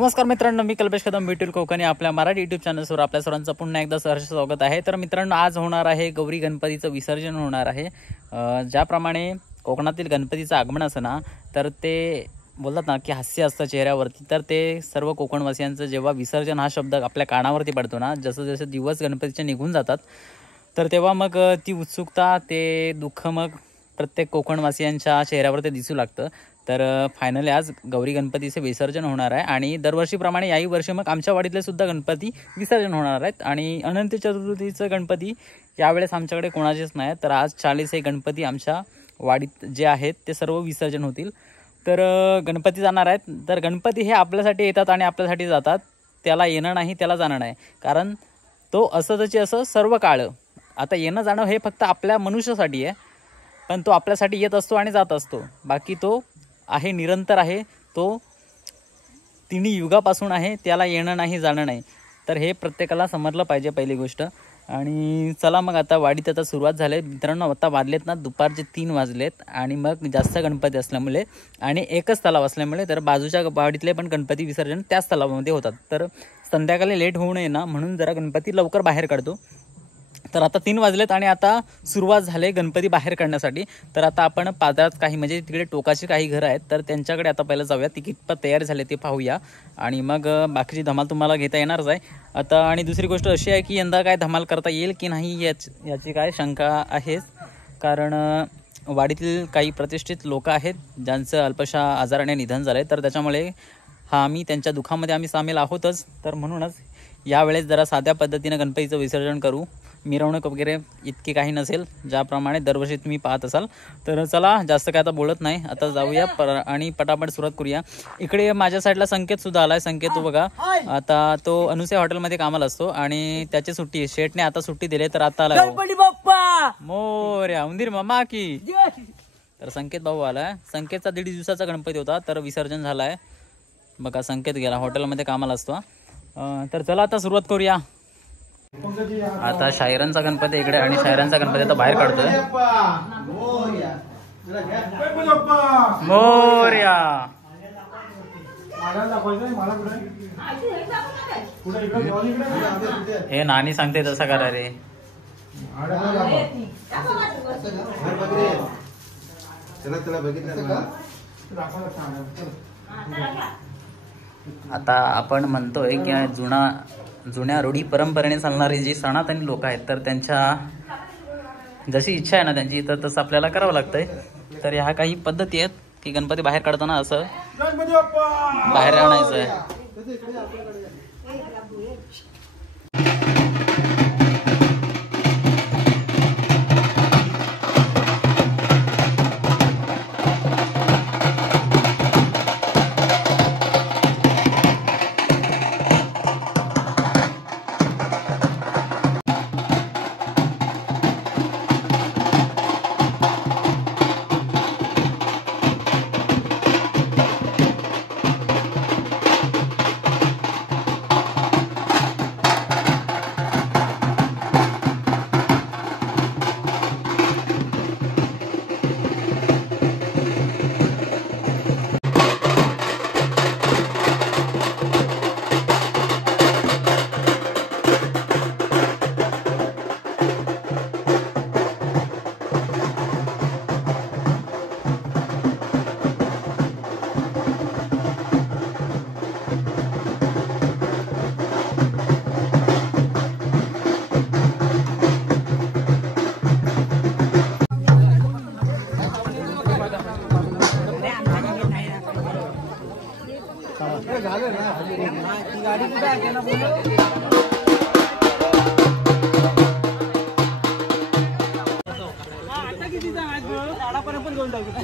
नमस्कार मित्रांनो, मी कल्पेश कदम विठ्ठल कोकणी आपल्या मराठी यूट्यूब चॅनलवर आपल्या सर्वांचं पुन्हा एकदा सहर्ष स्वागत आहे। तर मित्रांनो, आज होणार आहे गौरी गणपतीचं विसर्जन होणार आहे। ज्याप्रमाणे कोकणातील गणपतीचं आगमन असतं ना, तर ते बोलतात ना की हास्य असतं चेहऱ्यावरती, तर ते सर्व कोकणवासियांचं जेव्हा विसर्जन हा शब्द आपल्या कानावरती पडतो ना, जसं जसं दिवस गणपतीचे निघून जातात, तर तेव्हा मग ती उत्सुकता, ते दुःख मग प्रत्येक कोकणवासियांच्या चेहऱ्यावर दिसू लागतं। तर फायनली आज गौरी गणपतीचे विसर्जन होणार आहे आणि दरवर्षीप्रमाणे याही वर्षी मग आमच्या वाडीतले सुद्धा गणपती विसर्जन होणार आहेत। आणि अनंत चतुर्थीचं गणपती यावेळेस आमच्याकडे कोणाचेच नाही, तर आज 40 हे गणपती आमच्या वाडीत जे आहेत ते सर्व विसर्जन होतील। तर गणपती जाणार आहेत, तर गणपती हे आपल्यासाठी येतात आणि आपल्यासाठी जातात, त्याला येणं नाही त्याला जाणं नाही, कारण तो असंच असं सर्व काळ। आता येणं जाणं हे फक्त आपल्या मनुष्यासाठी आहे, पण तो आपल्यासाठी येत असतो आणि जात असतो। बाकी तो आहे, निरंतर आहे, तो तिन्ही युगापासून आहे, त्याला येणं नाही जाणं नाही। तर हे प्रत्येकाला समजलं पाहिजे पहिली गोष्ट। आणि चला मग आता वाडीत आता सुरुवात झाली मित्रांनो। आता वाजलेत ना दुपारचे 3 वाजलेत आणि मग जास्त गणपती असल्यामुळे आणि एकच तलाव असल्यामुळे तर बाजूच्या वाडीतले पण गणपती विसर्जन त्याच तलावामध्ये होतात। तर संध्याकाळी लेट होऊ नये ना म्हणून जरा गणपती लवकर बाहेर काढतो। तर आता 3 वाजलेत आणि आता सुरुवात झाली गणपती बाहेर काढण्यासाठी। तर आता आपण पादरात काही म्हणजे तिकडे टोकाची काही घरं आहेत, तर त्यांच्याकडे आता पहिलं जाऊया, ती कितपत तयार झाले ते पाहूया आणि मग बाकीची धमाल तुम्हाला घेता येणारच आहे आता। आणि दुसरी गोष्ट अशी आहे की यंदा काय धमाल करता येईल की नाही याची काय शंका आहेच, कारण वाडीतील काही प्रतिष्ठित लोक आहेत ज्यांचं अल्पशा आजाराने निधन झालं, तर त्याच्यामुळे आम्ही त्यांच्या दुःखामध्ये आम्ही सामील आहोतच। तर म्हणूनच यावेळेस जरा साध्या पद्धतीने गणपतीचं विसर्जन करू, मिरवणूक वगैरे इतकी काही नसेल, ज्याप्रमाणे दरवर्षी तुम्ही पाहत असाल। तर चला जास्त काय आता बोलत नाही, आता जाऊया आणि पटापट सुरुवात करूया। इकडे माझ्या साईडला संकेत सुद्धा आलाय। संकेत तो बघा, आता तो अनुसे हॉटेलमध्ये कामाला असतो आणि त्याची सुट्टी शेटने आता सुट्टी दिली, तर आता आला गणपती बाप्पा मोरया, उंदीर मामा की। तर संकेत भाऊ आलाय। संकेतचा 1.5 दिवसाचा गणपती होता, तर विसर्जन झालाय बघा। संकेत गेला, हॉटेलमध्ये कामाला असतो। तर चला आता सुरुवात करूया। आता शायरांचा गणपती इकडे आणि शायरांचा गणपती आता बाहेर काढतोय। मोरया हे नानी सांगते तसं करा रे। आता आपण म्हणतोय की जुन्या रूढी परंपरेने चालणारे जे सनातनी लोक आहेत, तर त्यांच्या जशी इच्छा आहे ना त्यांची, तर तसं आपल्याला करावं लागतंय। तर ह्या काही पद्धती आहेत की गणपती बाहेर काढताना असं बाहेर आणायचं आहे।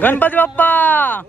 गणपती बाप्पा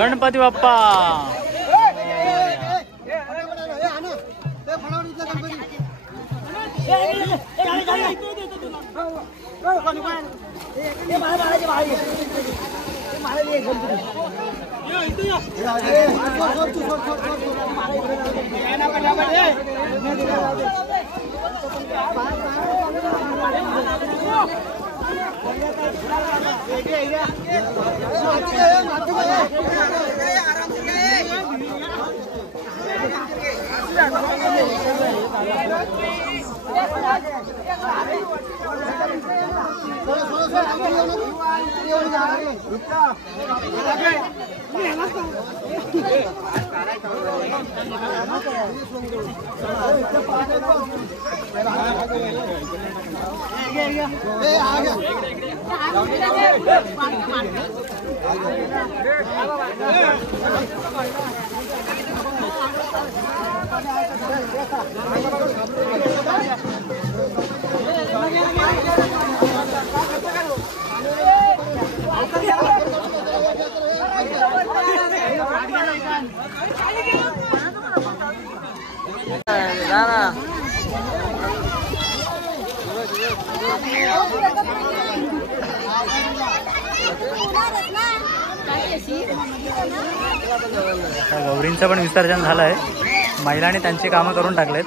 गणपती बाप्पा गौरींचं पण विसर्जन झालंय. महिलांनी त्यांची कामं करून टाकलेत.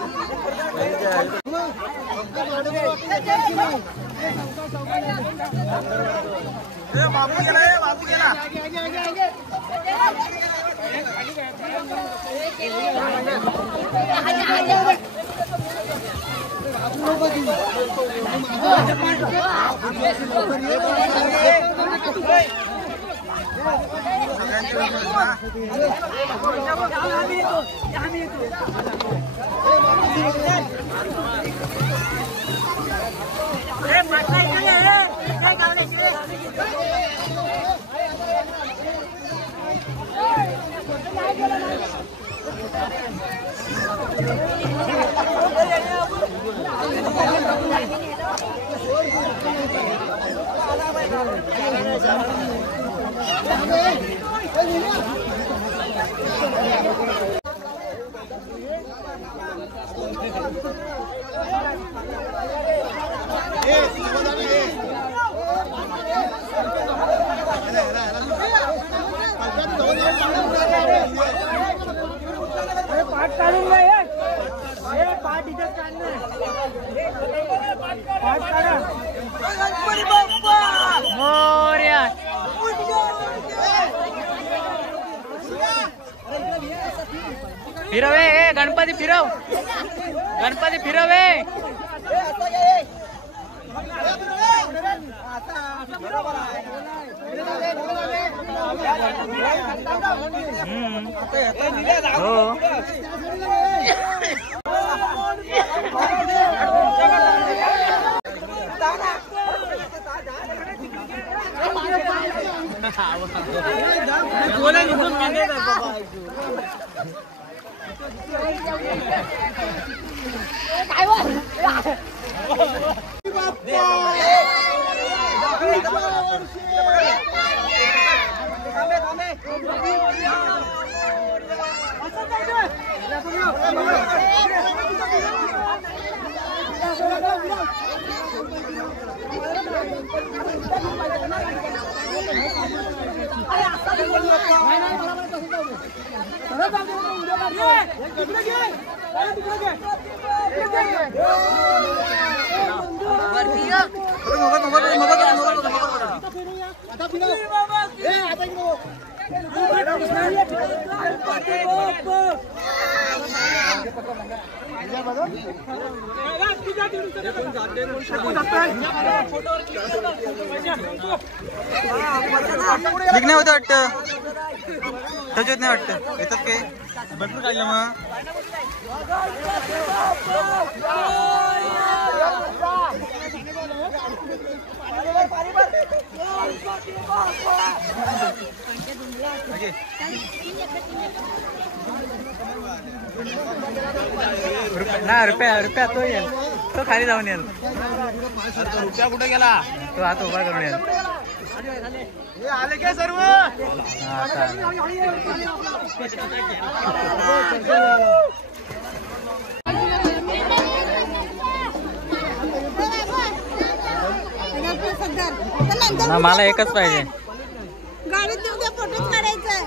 फिरवे गणपती फिरव, गणपती फिरवे. हो नाही होतं वाटतं, त्याच्यात नाही वाटतं येतात काय भरपूर काढलं मग. ना रुपया तो येईल, तो खाली जाऊन येईल. रुपया कुठे गेला तो हात उभा करून येईल. आले काय सर्व मला एकच पाहिजे. गाडीत देऊ द्या, फोटोच काढायचा.